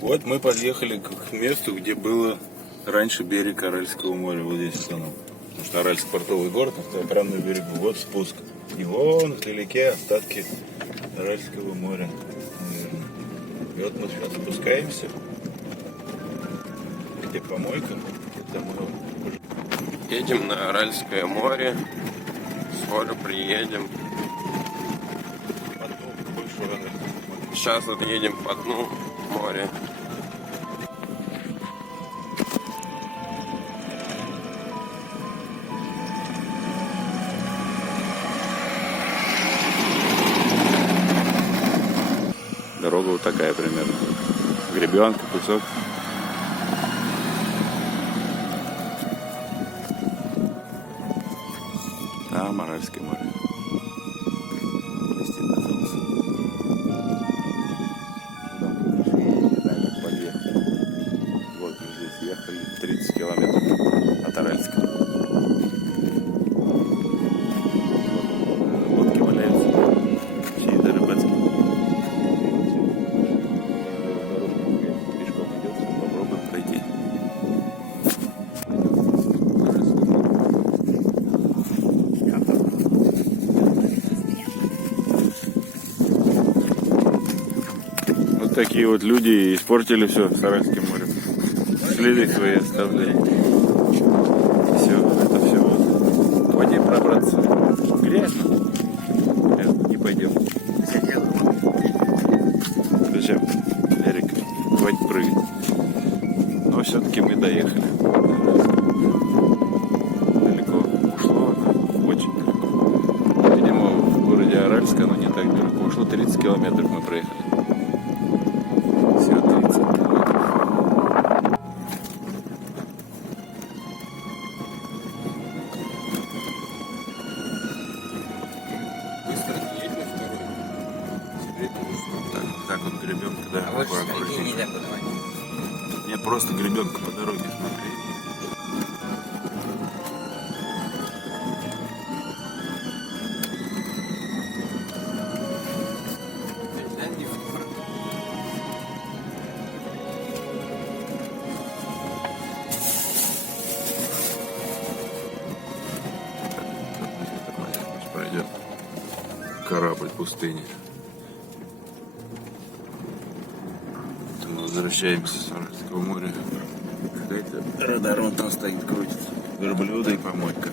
Вот мы подъехали к месту, где было раньше берег Аральского моря. Вот здесь вот оно. Потому что Аральск портовый город, на стороне берегу. Вот спуск. И вон вдалеке остатки Аральского моря. Наверное. И вот мы сейчас спускаемся. Где помойка? Там мы... Едем на Аральское море. Скоро приедем. Сейчас вот едем по дну моря. Дорога вот такая примерно. Гребенка, песок. Там Аральское море. Вот мы здесь ехали 30 километров от Аральска. Лодки валяются. Чьи-то рыбацкие. Пешком идет. Попробуем пройти. Вот такие вот люди испортили все с Аральским морем. Следы свои оставляли. Все, это все вот. К воде пробраться грязно. Не пойдем. Зачем? Эрик, хватит прыгать. Но все-таки мы доехали. Далеко ушло, очень далеко. Видимо, в городе Аральск оно не так далеко ушло. 30 километров мы проехали. Все, 30 километров. Так вот гребенка, да. А вот в нельзя подавать. Нет, просто гребенка по дороге, смотри. Пройдет корабль пустыни. Мы возвращаемся с Аральского моря. Какая-то радар вон там стоит, крутится. Верблюда и помойка.